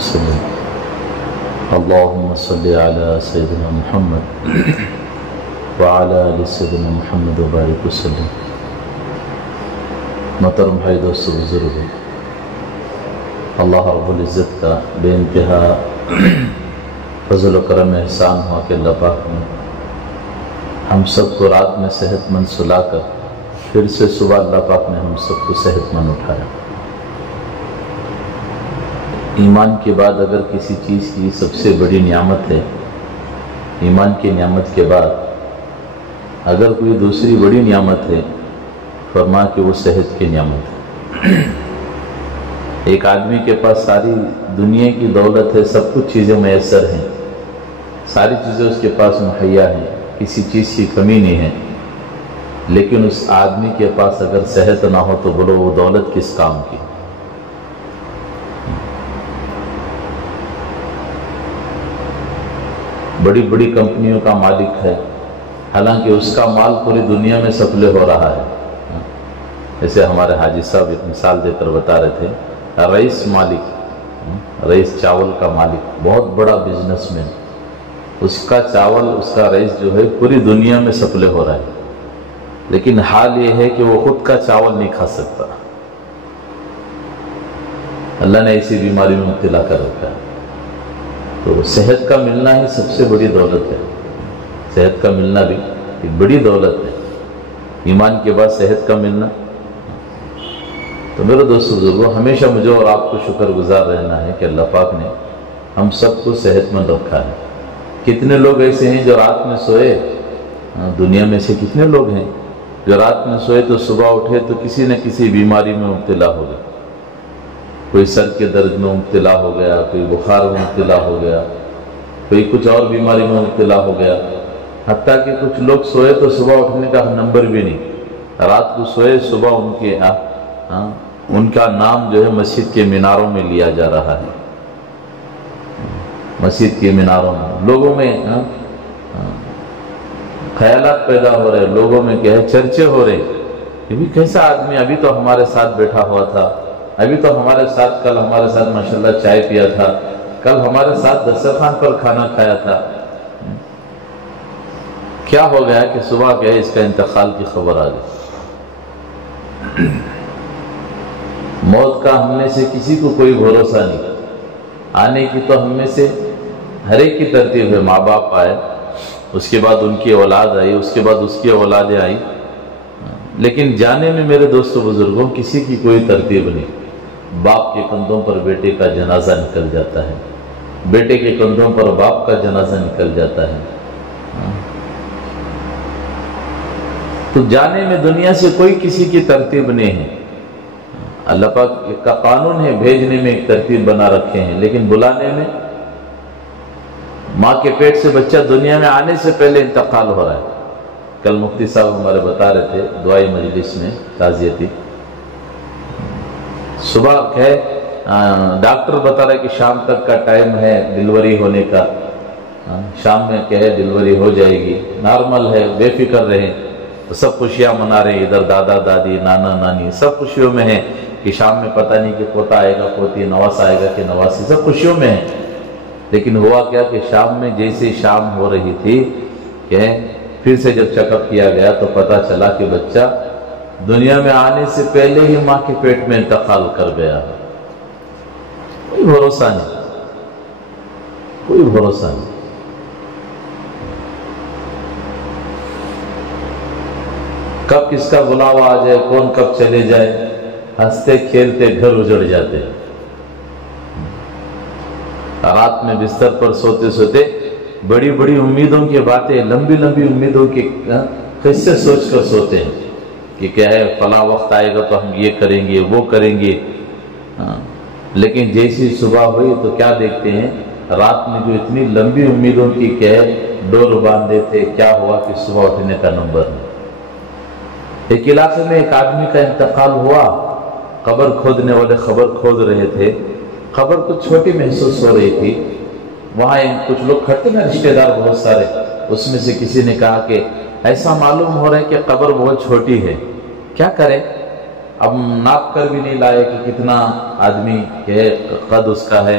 وسلم اللهم صل على سيدنا محمد وعلى آل سيدنا محمد وبارك وسلم۔ محترم بھائی دوستو بزرگوں، اللہ رب العزت کا بے انتہا فضل و کرم احسان ہوا کہ اللہ پاک نے ہم سب کو رات میں صحت مند سلا کر پھر سے صبح اللہ پاک نے ہم سب کو صحت مند اٹھایا۔ ایمان کے بعد اگر کسی چیز کی سب سے بڑی نعمت ہے، ایمان کی نعمت کے بعد اگر کوئی دوسری بڑی نعمت ہے، فرما کہ وہ صحت کی نعمت ہے۔ ایک آدمی کے پاس ساری دنیا کی دولت ہے، سب کچھ چیزیں میسر ہیں، ساری چیزیں اس کے پاس مہیا ہیں، کسی چیز کی کمی نہیں ہے، لیکن اس آدمی کے پاس اگر صحت نہ ہو تو بولو وہ دولت کس کام کی؟ بڑی بڑی کمپنیوں کا مالک ہے، حالانکہ اس کا مال پوری دنیا میں سپلے ہو رہا ہے۔ جیسے ہمارے حاجی صاحب ایک مثال دے کر بتا رہے تھے، رئیس مالک، رئیس چاول کا مالک، بہت بڑا بزنس مین، اس کا چاول، اس کا رئیس جو ہے پوری دنیا میں سپلے ہو رہا ہے، لیکن حال یہ ہے کہ وہ خود کا چاول نہیں کھا سکتا۔ اللہ نے ایسی بیماری میں مبتلا کر رکھا ہے۔ تو صحت کا ملنا ہی سب سے بڑی دولت ہے، صحت کا ملنا بھی ایک بڑی دولت ہے، ایمان کے بعد صحت کا ملنا۔ تو میرے دوستو بزرگوں، ہمیشہ مجھے اور آپ کو شکر گزار رہنا ہے کہ اللہ پاک نے ہم سب کو صحت مند رکھا ہے۔ کتنے لوگ ایسے ہیں جو رات میں سوئے، دنیا میں سے کتنے لوگ ہیں جو رات میں سوئے تو صبح اٹھے تو کسی نہ کسی بیماری میں مبتلا ہو گئے، کوئی سر کے درد میں مبتلا ہو گیا، کوئی بخار میں مبتلا ہو گیا، کوئی کچھ اور بیماری میں مبتلا ہو گیا، حتیٰ کہ کچھ لوگ سوئے تو صبح اٹھنے کا نمبر بھی نہیں، رات کو سوئے صبح ان کا نام جو ہے مسجد کے میناروں میں لیا جا رہا ہے، مسجد کے میناروں میں لوگوں میں خیالات پیدا ہو رہے، لوگوں میں کیا ہے، چرچے ہو رہے، یہ بھی کیسا آدمی، ابھی تو ہمارے ساتھ بیٹھا ہوا تھا، ابھی تو ہمارے ساتھ، کل ہمارے ساتھ ماشاءاللہ چائے پیا تھا، کل ہمارے ساتھ دسترخوان پر کھانا کھایا تھا، کیا ہو گیا کہ صبح کیا ہے اس کا انتقال کی خبر آ گئی۔ موت کا ہم میں سے کسی کو کوئی بھروسہ نہیں، آنے کی تو ہم میں سے ہر ایک کی ترتیب ہے، ماں باپ آئے، اس کے بعد ان کی اولاد آئی، اس کے بعد اس کی اولادیں آئی، لیکن جانے میں میرے دوستو بزرگوں کسی کی کوئی ترتیب نہیں۔ باپ کے کندھوں پر بیٹے کا جنازہ نکل جاتا ہے، بیٹے کے کندھوں پر باپ کا جنازہ نکل جاتا ہے۔ تو جانے میں دنیا سے کوئی کسی کی ترتیب نہیں ہے، اللہ پاک کا قانون ہے، بھیجنے میں ایک ترتیب بنا رکھے ہیں، لیکن بلانے میں ماں کے پیٹ سے بچہ دنیا میں آنے سے پہلے انتقال ہو رہا ہے۔ کل مفتی صاحب ہمارے بتا رہے تھے دعائی مجلس میں، تعزیتی، صبح ہے ڈاکٹر بتا رہا ہے کہ شام تک کا ٹائم ہے ڈیلیوری ہونے کا، شام میں کیا ہے ڈیلیوری ہو جائے گی، نارمل ہے، بے فکر رہیں، سب خوشیاں منا رہے ہیں، ادھر دادا دادی نانا نانی سب خوشیوں میں ہیں کہ شام میں پتہ نہیں کہ پوتا آئے گا، پوتی، نواس آئے گا کہ نواسی، سب خوشیوں میں ہیں۔ لیکن ہوا کیا کہ شام میں جیسے شام ہو رہی تھی کہ پھر سے جب چیک اپ کیا گیا تو پتہ چلا کہ بچہ دنیا میں آنے سے پہلے ہی ماں کے پیٹ میں انتقال کر گیا۔ کوئی بھروسہ نہیں، کوئی بھروسہ نہیں۔ کب کس کا بلاوا آ جائے، کون کب چلے جائے، ہنستے کھیلتے گھر اجڑ جاتے ہیں۔ رات میں بستر پر سوتے سوتے بڑی بڑی امیدوں کی باتیں، لمبی لمبی امیدوں کے قصے سوچ کر سوتے ہیں کہ کیا ہے فلاں وقت آئے گا تو ہم یہ کریں گے، وہ کریں گے، لیکن جیسی صبح ہوئی تو کیا دیکھتے ہیں، رات میں جو اتنی لمبی امیدوں کی کیا ہے ڈور باندھے تھے، کیا ہوا کہ صبح اٹھنے کا نمبر نہیں۔ ایک علاقے میں ایک آدمی کا انتقال ہوا، قبر کھودنے والے خبر کھود رہے تھے، قبر کچھ چھوٹی محسوس ہو رہی تھی، وہاں کچھ لوگ کھڑتے ہیں رشتہ دار بہت سارے، اس میں سے کسی نے کہا کہ ایسا معلوم ہو رہا ہے کہ قبر بہت چھوٹی ہے، کیا کرے؟ اب ناپ کر بھی نہیں لائے کہ کتنا آدمی کے قد اس کا ہے،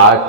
8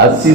80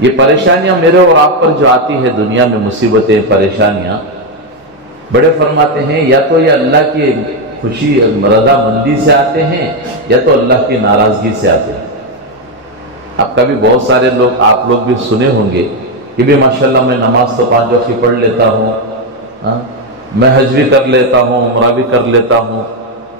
یہ پریشانیاں میرے اور آپ پر جو آتی ہے دنیا میں، مصیبتیں پریشانیاں، بڑے فرماتے ہیں یا تو یہ اللہ کی خوشی رضا مندی سے آتے ہیں یا تو اللہ کی ناراضگی سے آتے ہیں۔ اب کبھی بہت سارے لوگ، آپ لوگ بھی سنے ہوں گے کہ بھی ماشاءاللہ میں نماز تو 5 وقت پڑھ لیتا ہوں، میں حج بھی کر لیتا ہوں، عمرہ بھی کر لیتا ہوں،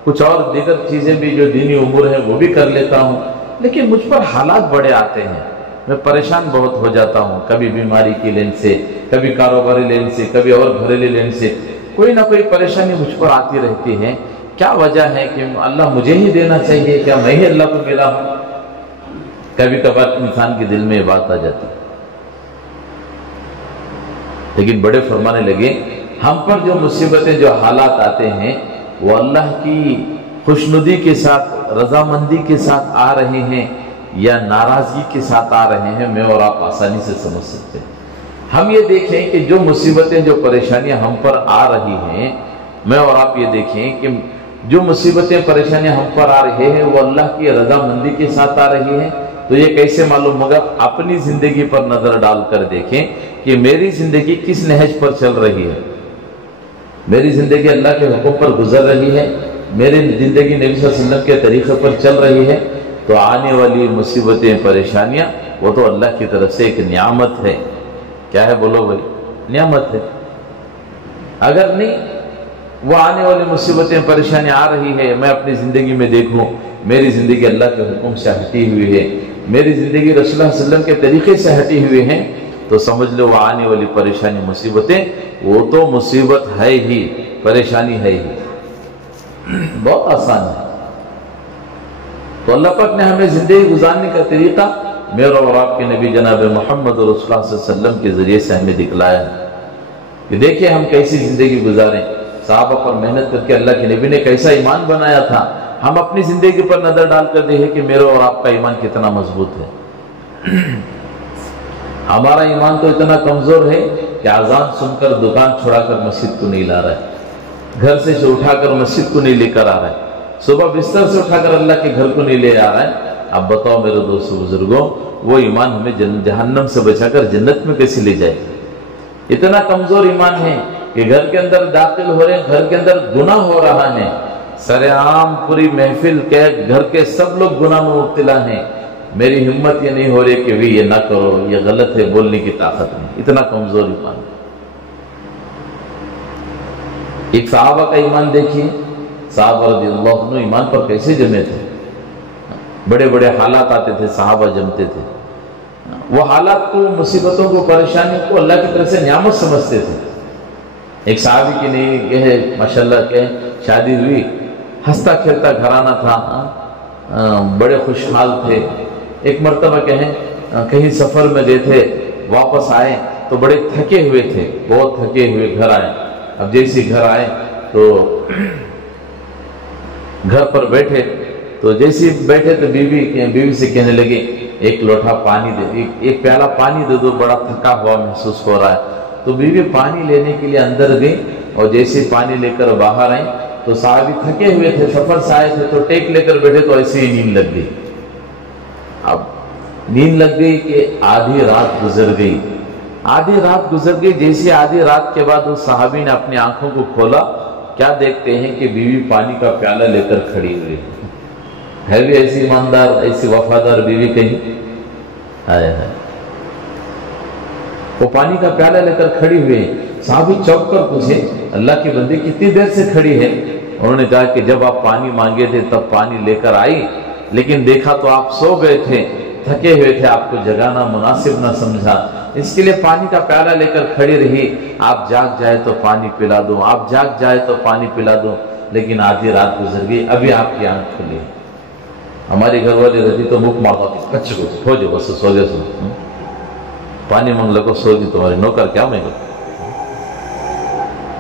کچھ اور دیگر چیزیں بھی جو دینی امور ہیں وہ بھی کر لیتا ہوں، لیکن مجھ پر حالات بڑے آتے ہیں، میں پریشان بہت ہو جاتا ہوں، کبھی بیماری کی لین سے، کبھی کاروباری لین سے، کبھی اور گھریلو لین سے، کوئی نہ کوئی پریشانی مجھ پر آتی رہتی ہے۔ کیا وجہ ہے کہ اللہ مجھے ہی دینا چاہیے، کیا میں ہی اللہ کو ملا ہوں؟ کبھی کبھار انسان کے دل میں یہ بات آ جاتی ہے، لیکن بڑے فرمانے لگے ہم پر جو مصیبتیں، جو حالات آتے ہیں وہ اللہ کی خوشنودی کے ساتھ، رضامندی کے ساتھ آ رہے ہیں یا ناراضگی کے ساتھ آ رہے ہیں، میں اور آپ آسانی سے سمجھ سکتے ہیں۔ ہم یہ دیکھیں کہ جو مصیبتیں، جو پریشانیاں ہم پر آ رہی ہیں، میں اور آپ یہ دیکھیں کہ جو مصیبتیں، پریشانیاں ہم پر آ رہے ہیں وہ اللہ کی رضامندی کے ساتھ آ رہی ہیں، تو یہ کیسے معلوم ہوگا؟ اپنی زندگی پر نظر ڈال کر دیکھیں کہ میری زندگی کس نہج پر چل رہی ہے، میری زندگی اللہ کے حکم پر گزر رہی ہے، میری زندگی نبی صلی اللہ علیہ وسلم کے طریقے پر چل رہی ہے، تو آنے والی مصیبتیں، پریشانیاں وہ تو اللہ کی طرف سے ایک نعمت ہے۔ کیا ہے بولو بھائی؟ نعمت ہے۔ اگر نہیں وہ آنے والی مصیبتیں، پریشانیاں آ رہی ہے، میں اپنی زندگی میں دیکھوں میری زندگی اللہ کے حکم سے ہٹی ہوئی ہے، میری زندگی رسول اللہ صلی اللہ علیہ وسلم کے طریقے سے ہٹی ہوئی ہیں، تو سمجھ لو وہ آنے والی پریشانی، مصیبتیں وہ تو مصیبت ہے ہی، پریشانی ہے ہی، بہت آسان ہے۔ تو اللہ پاک نے ہمیں زندگی گزارنے کا طریقہ میرا اور آپ کے نبی جناب محمد رسول اللہ صلی اللہ علیہ وسلم کے ذریعے سے ہمیں دکھلایا ہے کہ دیکھیں ہم کیسی زندگی گزاریں، صحابہ پر محنت کر کے اللہ کے نبی نے کیسا ایمان بنایا تھا، ہم اپنی زندگی پر نظر ڈال کر دیکھیں کہ میرا اور آپ کا ایمان کتنا مضبوط ہے۔ ہمارا ایمان تو اتنا کمزور ہے کہ اذان سن کر دکان چھڑا کر مسجد کو نہیں لا رہا ہے، گھر سے اٹھا کر مسجد کو نہیں لے کر آ رہا ہے، صبح بستر سے اٹھا کر اللہ کے گھر کو نہیں لے آ رہا ہے۔ اب بتاؤ میرے دوستو بزرگوں، وہ ایمان ہمیں جہنم سے بچا کر جنت میں کیسے لے جائے؟ اتنا کمزور ایمان ہے کہ گھر کے اندر داخل ہو رہے ہیں، گھر کے اندر گناہ ہو رہا ہے، سر عام پوری محفل کے گھر کے سب لوگ گناہ میں مبتلا ہیں، میری ہمت یہ نہیں ہو رہی کہ بھی یہ نہ کرو، یہ غلط ہے، بولنے کی طاقت نہیں، اتنا کمزور ایمان ہے۔ ایک صحابہ کا ایمان دیکھیے، صحابہ رضی اللہ عنہ ایمان پر کیسے جمے تھے، بڑے بڑے حالات آتے تھے، صحابہ جمتے تھے، وہ حالات کو، مصیبتوں کو، پریشانیوں کو اللہ کی طرف سے نعمت سمجھتے تھے۔ ایک صحابی کی نہیں کہ ماشاءاللہ کہ شادی ہوئی، ہنستا کھیلتا گھرانہ تھا، بڑے خوشحال تھے، ایک مرتبہ کہیں سفر میں گئے تھے، واپس آئے تو بڑے تھکے ہوئے تھے، بہت تھکے ہوئے گھر آئے۔ اب جیسے گھر آئے تو گھر پر بیٹھے، تو جیسے بیٹھے تو بیوی سے کہنے لگے ایک لوٹا پانی دے، ایک پیالہ پانی دے دو، بڑا تھکا ہوا محسوس ہو رہا ہے۔ تو بیوی پانی لینے کے لیے اندر گئی، اور جیسے پانی لے کر باہر آئیں تو صحابی تھکے ہوئے تھے، سفر سے آئے تھے، تو ٹیک لے کر بیٹھے تو ایسے ہی نیند لگ گئی۔ اب نیند لگ گئی کہ آدھی رات گزر گئی، آدھی رات گزر گئی، جیسے آدھی رات کے بعد اس صحابی نے اپنی آنکھوں کو کھولا، کیا دیکھتے ہیں کہ بیوی پانی کا پیالہ لے کر کھڑی ہوئی ہے بھی ایسی ایماندار، ایسی وفادار بیوی کہیں؟ آئے ہے، وہ پانی کا پیالہ لے کر کھڑی ہوئی ہے۔ صحابی چوک کر پوچھے اللہ کی بندی کتنی دیر سے کھڑی ہے؟ انہوں نے کہا کہ جب آپ پانی مانگے تھے تب پانی لے کر آئی، لیکن دیکھا تو آپ سو گئے تھے، تھکے ہوئے تھے، آپ کو جگانا مناسب نہ سمجھا، اس کے لیے پانی کا پیالہ لے کر کھڑی رہی، آپ جاگ جائے تو پانی پلا دوں، آپ جاگ جائے تو پانی پلا دوں، لیکن آدھی رات گزر گئی، ابھی آپ کی آنکھ کھلی۔ ہماری گھر والی رہتی تو مک مارتا تھی، کچھ کو ہو جو بس سو گئے، سو پانی منگ لگو، سو گی تمہاری نوکر کیا میں گا،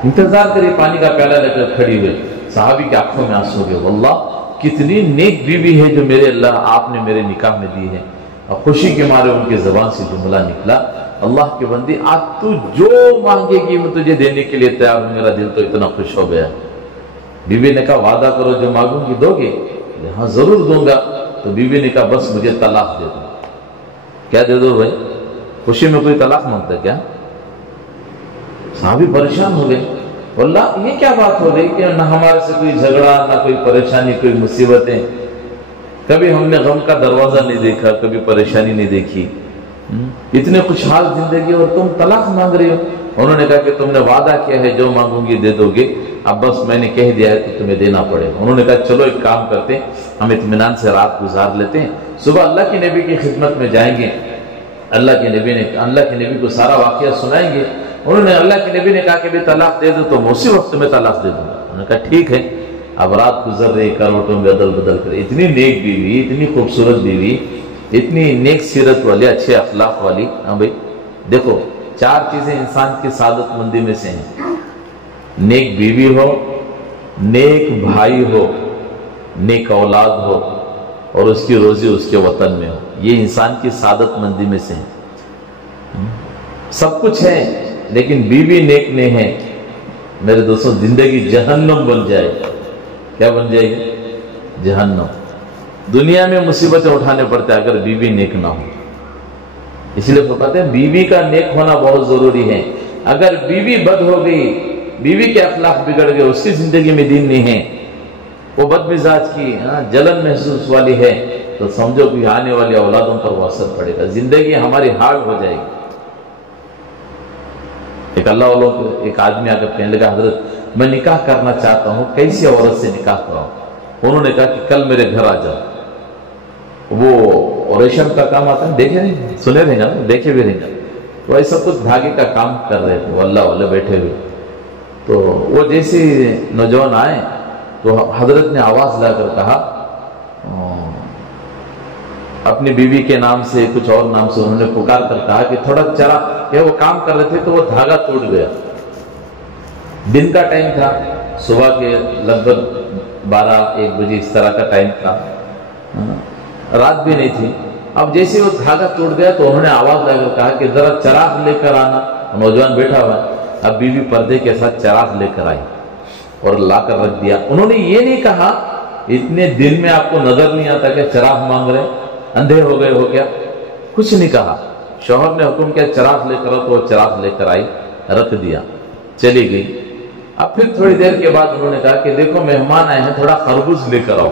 انتظار کری، پانی کا پیالہ لے کر کھڑی ہوئے۔ صحابی کی آنکھوں میں آنسو گئے، واللہ کتنی نیک بیوی ہے جو میرے اللہ آپ نے میرے نکاح میں دی ہے۔ اور خوشی کے مارے ان کی زبان سے جملہ نکلا، اللہ کے بندی آج تو جو مانگے گی میں تجھے دینے کے لیے تیار ہوں، میرا دل تو اتنا خوش ہو گیا۔ بیوی نے کہا وعدہ کرو جو مانگوں گی دو گے؟ ہاں ضرور دوں گا۔ تو بیوی نے کہا بس مجھے طلاق دے دو۔ کیا دے دو بھائی؟ خوشی میں کوئی طلاق مانگتا کیا؟ صحابی پریشان ہو گئے، اللہ یہ کیا بات ہو رہی کہ نہ ہمارے سے کوئی جھگڑا، نہ کوئی پریشانی، کوئی مصیبتیں، کبھی ہم نے غم کا دروازہ نہیں دیکھا، کبھی پریشانی نہیں دیکھی، اتنے خوشحال زندگی اور تم طلاق مانگ رہی ہو۔ انہوں نے کہا کہ تم نے وعدہ کیا ہے جو مانگوں گی دے دو گے، اب بس میں نے کہہ دیا ہے تو تمہیں دینا پڑے گا۔ انہوں نے کہا چلو ایک کام کرتے ہیں، ہم اطمینان سے رات گزار لیتے ہیں، صبح اللہ کے نبی کی خدمت میں جائیں گے، اللہ کے نبی کو سارا واقعہ سنائیں گے۔ انہوں نے اللہ کے نبی نے کہا کہ بھی طلاق دے دو تو میں اسی وقت میں طلاق دے دوں گا۔ انہوں نے کہا ٹھیک ہے۔ اب رات گزر رہی، کروٹوں میں بدل بدل کر، اتنی نیک بیوی، اتنی خوبصورت بیوی، اتنی نیک سیرت والی، اچھے اخلاق والی۔ ہاں بھائی دیکھو، 4 چیزیں انسان کی سعادت مندی میں سے ہیں، نیک بیوی ہو، نیک بھائی ہو، نیک اولاد ہو، اور اس کی روزی اس کے وطن میں ہو، یہ انسان کی سعادت مندی میں سے ہیں۔ سب کچھ ہے لیکن بیوی نیک نہیں ہے، میرے دوستوں زندگی جہنم بن جائے گی۔ کیا بن جائے گی؟ جہنم۔ دنیا میں مصیبتیں اٹھانے پڑتے اگر بیوی نیک نہ ہو، اس لیے فرماتے ہیں بیوی کا نیک ہونا بہت ضروری ہے۔ اگر بیوی بد ہو گئی، بیوی کے اخلاق بگڑ گئے، اس کی زندگی میں دین نہیں ہے، وہ بد مزاج کی، جلن محسوس والی ہے، تو سمجھو کہ آنے والی اولادوں پر وہ اثر پڑے گا، زندگی ہماری ہارڈ ہو جائے گی۔ ایک اللہ والوں کو ایک آدمی آ کر کہنے لگا حضرت میں نکاح کرنا چاہتا ہوں، کیسی عورت سے نکاح کراؤں؟ انہوں نے کہا کہ کل میرے گھر آ جاؤ۔ وہ ریشم کا کام آتا ہے، دیکھے نہیں، سنے رہیں گا، دیکھے بھی رہیں گا، تو ایسا کچھ دھاگے کا کام کر رہے تھے وہ اللہ والے بیٹھے ہوئے۔ تو وہ جیسے نوجوان آئے تو حضرت نے آواز لا کر کہا، اپنی بیوی کے نام سے کچھ اور نام سے انہوں نے پکار کر کہا کہ تھوڑا چرا، کہ وہ کام کر رہے تھے تو وہ دھاگا ٹوٹ گیا۔ دن کا ٹائم تھا، صبح کے لگ بھگ 12-1 بجے اس طرح کا ٹائم تھا، رات بھی نہیں تھی۔ اب جیسے وہ دھاگا ٹوٹ گیا تو انہوں نے آواز لے کر کہا کہ ذرا چراغ لے کر آنا۔ نوجوان بیٹھا ہوا ہے، اب بیوی پردے کے ساتھ چراغ لے کر آئی اور لا کر رکھ دیا۔ انہوں نے یہ نہیں کہا اتنے دن میں آپ کو نظر نہیں آتا کہ چراغ مانگ رہے، اندھے ہو گئے ہو کیا؟ کچھ نہیں کہا۔ شوہر نے حکم کیا چراغ لے کر آؤ تو وہ چراغ لے کر آئی، رکھ دیا، چلی گئی۔ اب پھر تھوڑی دیر کے بعد انہوں نے کہا کہ دیکھو مہمان آئے ہیں، تھوڑا خربوز لے کر آؤ،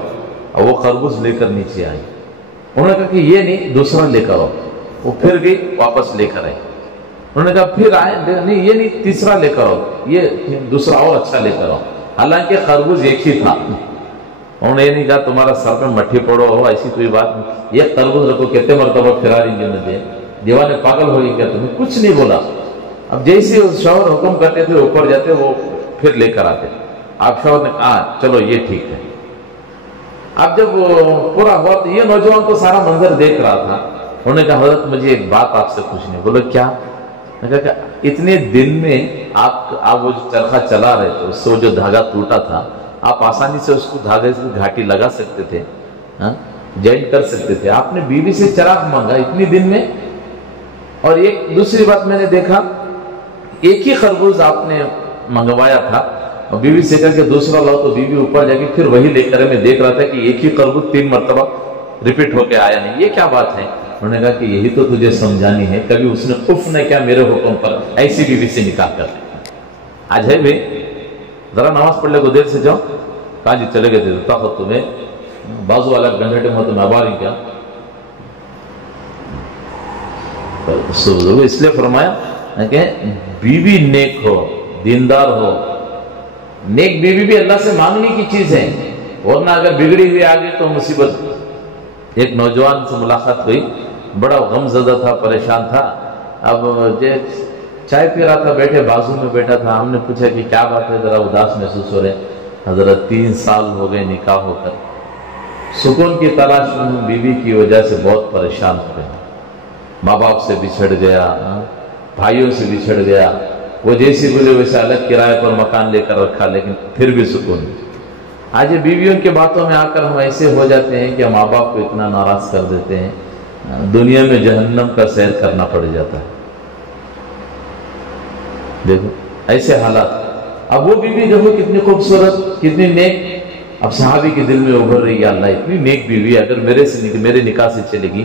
اور وہ خربوز لے کر نیچے آئی۔ انہوں نے کہا کہ یہ نہیں، دوسرا لے کر آؤ۔ وہ پھر گئی، واپس لے کر آئی۔ انہوں نے کہا پھر آئے، نہیں یہ نہیں، تیسرا لے کر آؤ، یہ دوسرا اور اچھا لے کر آؤ۔ حالانکہ خربوز ایک ہی تھا۔ انہوں نے یہ نہیں کہا تمہارا سر پہ مٹھی پڑو ہو، ایسی کوئی بات نہیں، یہ خربوز رکھو، کتنے مرتبہ پھرا رہی ہے مجھے، دیوانے پاگل ہوئی کیا تمہیں؟ کچھ نہیں بولا۔ اب جیسے شوہر حکم کرتے تھے اوپر جاتے، وہ پھر لے کر آتے۔ اب شوہر نے کہا چلو یہ ٹھیک ہے۔ اب جب وہ پورا ہوا تو یہ نوجوان تو سارا منظر دیکھ رہا تھا۔ انہوں نے کہا حضرت مجھے ایک بات آپ سے پوچھنی ہے۔ بولو کیا؟ میں کہا کہ اتنے دن میں آپ وہ جو چرخہ چلا رہے تھے، اس سے وہ جو دھاگا ٹوٹا تھا، آپ آسانی سے اس کو دھاگے سے گھاٹی لگا سکتے تھے، جوائنٹ کر سکتے تھے، آپ نے بیوی سے چراغ مانگا اتنی دن میں۔ اور ایک دوسری بات میں نے دیکھا، ایک ہی خربوز آپ نے منگوایا تھا اور بیوی سے کہا کہ دوسرا لاؤ، تو بیوی اوپر جا کے پھر وہی لے کر، میں دیکھ رہا تھا کہ ایک ہی خربوز 3 مرتبہ ریپیٹ ہو کے آیا نہیں، یہ کیا بات ہے؟ انہوں نے کہا کہ یہی تو تجھے سمجھانی ہے، کبھی اس نے اف نہ کیا میرے حکم پر ایسی بیوی سے نکاح کر لیا۔ آج ہے بھائی ذرا نماز پڑھ لے کو دیر سے جاؤ، کہاں جی چلے گئے تھے طاقت تمہیں، بازو والا گھنٹے میں تمہیں آباری کیا؟ اس لیے فرمایا کہ بیوی نیک ہو، دیندار ہو۔ نیک بیوی بھی اللہ سے مانگنے کی چیز ہے، ورنہ اگر بگڑی ہوئی آگے تو مصیبت۔ ایک نوجوان سے ملاقات ہوئی، بڑا غم زدہ تھا، پریشان تھا۔ اب چائے پی رہا تھا، بیٹھے بازو میں بیٹھا تھا۔ ہم نے پوچھا کہ کیا بات ہے، ذرا اداس محسوس ہو رہے؟ حضرت 3 سال ہو گئے نکاح ہو کر، سکون کی تلاش میں ہوں، بیوی کی وجہ سے بہت پریشان ہو گئے، ماں باپ سے بچھڑ گیا، بھائیوں سے بچھڑ گیا، وہ جیسی بولے ویسے الگ کرائے پر مکان لے کر رکھا، لیکن پھر بھی سکون نہیں۔ آج بیویوں کی باتوں میں آ کر ہم ایسے ہو جاتے ہیں کہ ماں باپ کو اتنا ناراض کر دیتے ہیں، دنیا میں جہنم کا سیر کرنا پڑ جاتا ہے۔ دیکھو ایسے حالات۔ اب وہ بیوی دیکھو کتنی خوبصورت، کتنی نیک۔ اب صحابی کے دل میں ابھر رہی ہے، اللہ اتنی نیک بیوی اگر میرے نکاح سے چلے گی،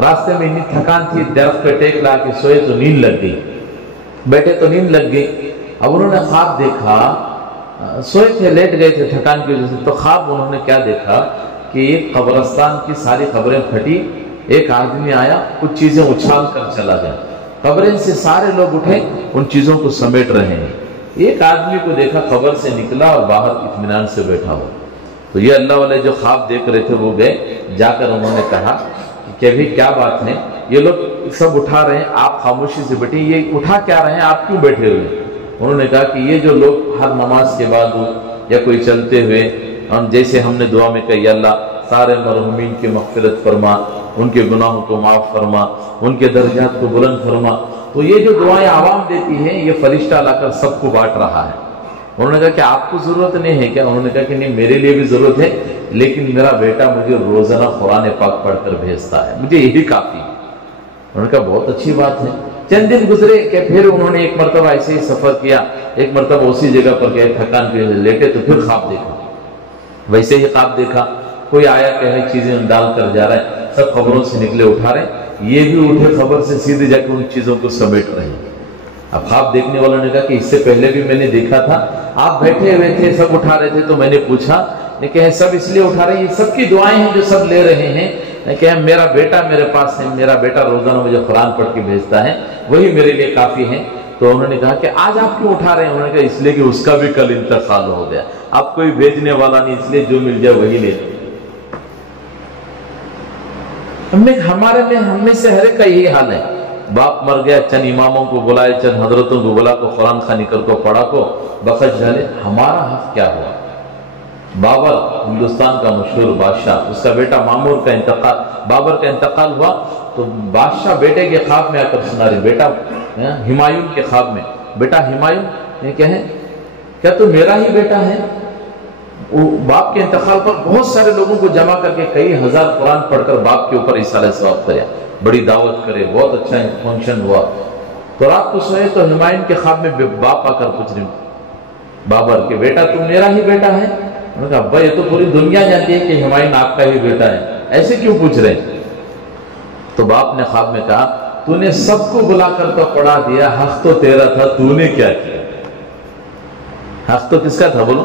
راستے میں اتنی تھکان تھی، درخت پہ ٹیک لا کے سوئے تو نیند لگ گئی، بیٹھے تو نیند لگ گئی۔ اب انہوں نے خواب دیکھا، سوئے تھے، لیٹ گئے تھے تھکان کی وجہ سے، تو خواب انہوں نے کیا دیکھا کہ ایک قبرستان کی ساری قبریں پھٹی، ایک آدمی آیا، کچھ چیزیں اچھال کر چلا گیا، قبریں سے سارے لوگ اٹھے، ان چیزوں کو سمیٹ رہے ہیں۔ ایک آدمی کو دیکھا قبر سے نکلا اور باہر اطمینان سے بیٹھا ہوا۔ تو یہ اللہ والے جو خواب دیکھ رہے تھے وہ گئے، جا کر انہوں نے کہا کہ بھی کیا بات ہے، یہ لوگ سب اٹھا رہے ہیں، آپ خاموشی سے بیٹھے، یہ اٹھا کیا رہے ہیں، آپ کیوں بیٹھے ہوئے؟ انہوں نے کہا کہ یہ جو لوگ ہر نماز کے بعد ہو یا کوئی چلتے ہوئے، جیسے ہم نے دعا میں کہا یا اللہ سارے مرحومین کی مغفرت فرما، ان کے گناہوں کو معاف فرما، ان کے درجات کو بلند فرما، تو یہ جو دعائیں عوام دیتی ہیں یہ فرشتہ لا کر سب کو بانٹ رہا ہے۔ انہوں نے کہا کہ آپ کو ضرورت نہیں ہے کیا؟ انہوں نے کہا کہ نہیں، میرے لیے بھی ضرورت ہے، لیکن میرا بیٹا مجھے روزانہ قرآن پاک پڑھ کر بھیجتا ہے، مجھے یہی کافی ہے۔ انہوں نے کہا بہت اچھی بات ہے۔ چند دن گزرے کہ پھر انہوں نے ایک مرتبہ ایسے ہی سفر کیا، ایک مرتبہ اسی جگہ پر گئے، تھکان پہ لیٹے تو پھر خواب دیکھا، ویسے ہی خواب دیکھا، کوئی آیا کہے چیزیں ڈال کر جا رہا ہے، سب خبروں سے نکلے اٹھا رہے، یہ بھی اٹھے خبر سے سیدھے جا کے ان چیزوں کو سمیٹ رہے ہیں۔ اب خواب دیکھنے والوں نے کہا کہ اس سے پہلے بھی میں نے دیکھا تھا، آپ بیٹھے ہوئے تھے، سب اٹھا رہے تھے، تو میں نے پوچھا کہ سب اس لیے اٹھا رہے ہیں، یہ سب کی دعائیں ہیں جو سب لے رہے ہیں، کہ میرا بیٹا میرے پاس ہے، میرا بیٹا روزانہ مجھے قرآن پڑھ کے بھیجتا ہے، وہی میرے لیے کافی ہے۔ تو انہوں نے کہا کہ آج آپ کیوں اٹھا رہے ہیں؟ انہوں نے کہا اس لیے کہ اس کا بھی کل انتقال ہو گیا، اب کوئی بھیجنے والا نہیں، اس لیے جو مل جائے وہی لے لیں۔ ہم میں سے ہر ایک کا یہی حال ہے، باپ مر گیا، چند اماموں کو بلائے، چند حضرتوں کو بلا کو قرآن خانی کر کو پڑھا کو بخش ڈالے، ہمارا حق کیا ہوا؟ بابر ہندوستان کا مشہور بادشاہ، اس کا بیٹا مامور کا انتقال، بابر کا انتقال ہوا تو بادشاہ بیٹے کے خواب میں آ کر سنا رہے، بیٹا ہمایوں کے خواب میں، بیٹا ہمایوں یہ کہیں کیا تو میرا ہی بیٹا ہے؟ وہ باپ کے انتقال پر بہت سارے لوگوں کو جمع کر کے کئی ہزار قرآن پڑھ کر باپ کے اوپر اصالہ ثواب کرے، بڑی دعوت کرے، بہت اچھا فنکشن ہوا۔ تو رات کو سوئے تو ہمایوں کے خواب میں باپ آ کر پوچھ رہے بابر کہ بیٹا تم میرا ہی بیٹا ہے؟ انہوں نے کہا ابا یہ تو پوری دنیا جانتی ہے کہ ہمایوں آپ کا ہی بیٹا ہے، ایسے کیوں پوچھ رہے ہیں؟ تو باپ نے خواب میں کہا تو نے سب کو بلا کر تو پڑھا دیا، حق تو تیرا تھا، تو نے کیا کیا؟ حق تو کس کا تھا بولو؟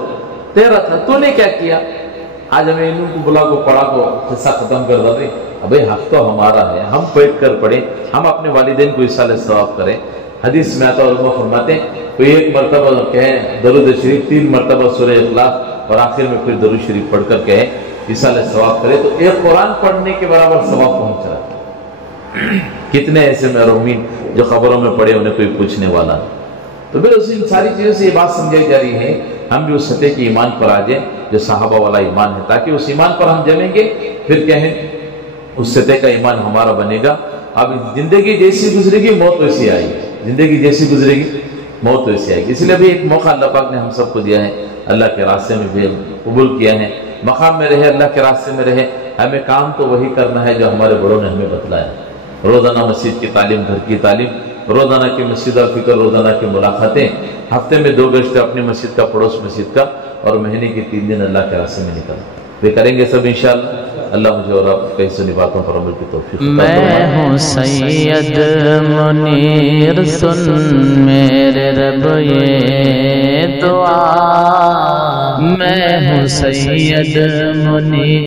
تیرا تھا، تو نے کیا کیا؟ آج ہمیں انہوں کو بلا کو پڑھا کو قصہ ختم کر دے، ابھی حق تو ہمارا ہے، ہم بیٹھ کر پڑھیں، ہم اپنے والدین کو اصالہ ثواب کریں۔ حدیث میں آتا علماء فرماتے ہیں کوئی ایک مرتبہ کہیں درود شریف، 3 مرتبہ سورہ اخلاص اور آخر میں پھر درود شریف پڑھ کر کہیں اصالہ ثواب کرے تو ایک قرآن پڑھنے کے برابر ثواب پہنچ رہا ہے۔ کتنے ایسے محرومین جو خبروں میں پڑھے انہیں کوئی پوچھنے والا نہیں۔ تو پھر اس ان ساری چیزوں سے یہ بات سمجھائی جا رہی ہے ہم بھی اس سطح کی ایمان پر آ جائیں جو صحابہ والا ایمان ہے، تاکہ اس ایمان پر ہم جمیں گے، پھر کہیں اس سطح کا ایمان ہمارا بنے گا۔ اب زندگی جیسی گزرے گی موت ویسی آئے گی، زندگی جیسی گزرے گی موت ویسی آئے گی۔ اس لیے بھی ایک موقع اللہ پاک نے ہم سب کو دیا ہے، اللہ کے راستے میں بھی قبول کیا ہے، مقام میں رہے، اللہ کے راستے میں رہے، ہمیں کام تو وہی کرنا ہے جو ہمارے بڑوں نے ہمیں بتلایا۔ روزانہ مسجد کی تعلیم، گھر کی تعلیم، روزانہ کی مسجد اور فکر، روزانہ کی ملاقاتیں، ہفتے میں 2 گشت اپنی مسجد کا، پڑوس مسجد کا، اور مہینے کے 3 دن اللہ کے راستے میں نکل یہ کریں گے سب انشاءاللہ۔ اللہ مجھے اور آپ کئی سنی باتوں پر عمل کی توفیق عطا فرمائے۔ میں ہوں سید منیر، سن میرے رب یہ دعا، میں ہوں سید منیر۔